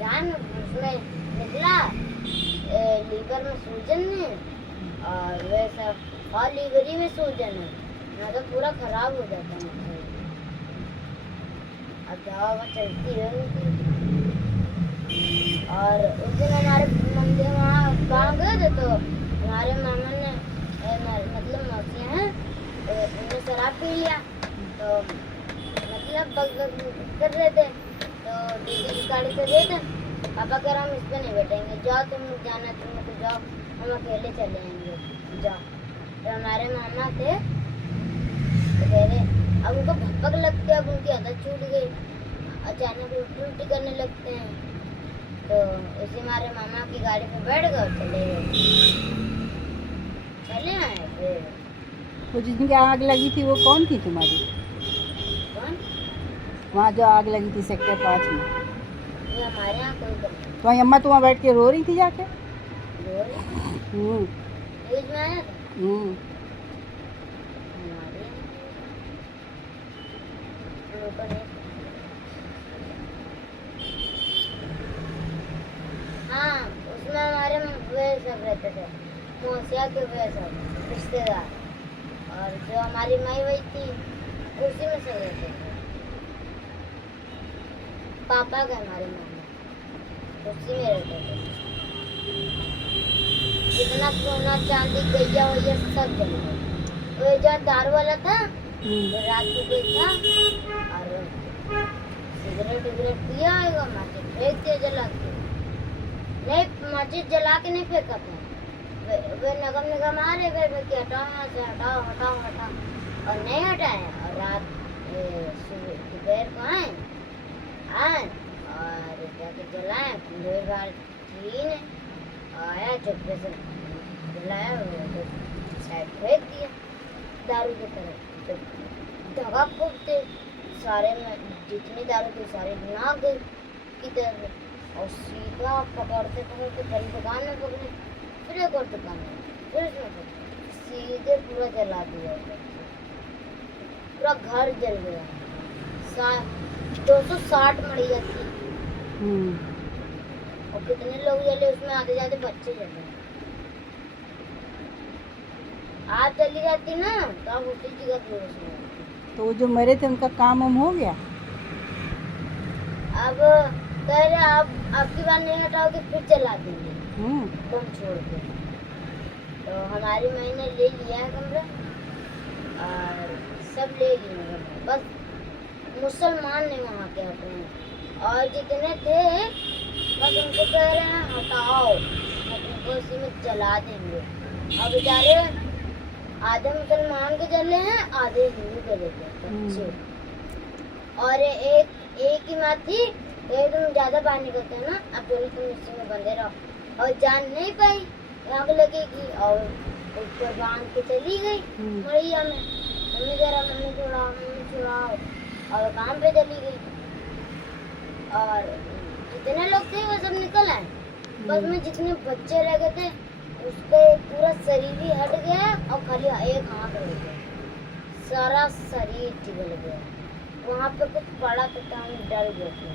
जान उसमें निकला लीवर में सूजन है और वैसा और लीवर ही में सूजन है ना, तो पूरा खराब हो जाता है। अब दवा चलती है उनकी। और उस दिन हमारे मंदिर वहाँ गए थे तो हमारे मामा ने मतलब मौसियाँ हैं उन्होंने शराब पी लिया, तो मतलब बग कर रहे थे, तो दीदी की गाड़ी से गए थे। पापा कह रहा हम इस पर नहीं बैठेंगे, जाओ तुम जाना, तुम लोग जाओ, हम अकेले चले आएंगे, जाओ। तो हमारे मामा थे तो कह रहे अब उनको भपक लगती है, अब उनकी आदत छूट गई, अचानक उल्टी करने लगते हैं, तो उसी हमारे मामा की गाड़ी पे बैठ गए और चले आए। फिर वो जिनकी आग लगी थी वो कौन थी तुम्हारी? कौन? वहाँ जो आग लगी थी सेक्टर 5 में, ये हमारे यहाँ कोई नहीं। तो अम्मा तो वहाँ बैठ के रो रही थी जाके। न्यूज़ में आया था हमारे यहाँ लोगों ने। हाँ उसमें हमारे वे सब रहते थे, मौसिया के वे सब रिश्तेदार, और जो हमारी माई वही थी उसी में सब रहते थे। पापा का हमारे मामा उसी में रहते थे। जितना सोना चांदी गैया वैया सब जल गए। वो जो दारू वाला था वो रात को कोई था और सिगरेट विगरेट पिया होगा, माचिस फेंक दिया जला के। नहीं माचिस जला के नहीं फेंका था, वे नगम आ रहे वे कि हटाओ यहाँ से, हटाओ हटाओ हटाओ, और नहीं हटाए। और रात दोपहर को आए और जाके जलाए, दो बार ने आया चुपके से जलाया, साइड फेंक दिया दारू की तरह। धगा फूकते सारे में जितनी दारू थी सारी नाक गई की तरफ, और सीधा पकड़ते पकड़ते पहले दुकान में पकड़े, फिर एक और दुकान में, फिर उसमें पकड़े, सीधे पूरा जला दिया, पूरा घर जल गया। 260 मड़िया थी और कितने लोग जले उसमें, आते जाते बच्चे जले। आग चली जाती ना तो आप उसी जगह बेहोश हो जाते। तो वो जो मरे थे उनका काम वाम हो गया? अब कह रहे आप आपकी बात नहीं हटाओगे फिर चला देंगे बम छोड़ के। तो हमारी माई ने ले लिया है कमरा और सब ले लिए, बस मुसलमान नहीं वहाँ के हटे हैं, और जितने थे बस उनको कह रहे हैं हटाओ, उनको उसी में जला देंगे। अब बेचारे आधे मुसलमान के जले हैं, आधे हिंदू के जले बच्चे। और एक ही बात थी, तुम ज्यादा बाहर निकलते हैं ना, अब बोले तुम इसी में बंधे रहो, और जान नहीं पाई, आग लगेगी और ऊपर बांध के चली गई मड़िया में। मम्मी कह रहा मम्मी छुड़ाओ, और काम पे चली गई। और जितने लोग थे वो सब निकल आए, बस में जितने बच्चे रह गए थे उसका पूरा शरीर ही हट गया और खाली एक आँख रह गया, सारा शरीर पिघल गया। वहाँ पे कुछ पड़ा तो हम डर गए थे।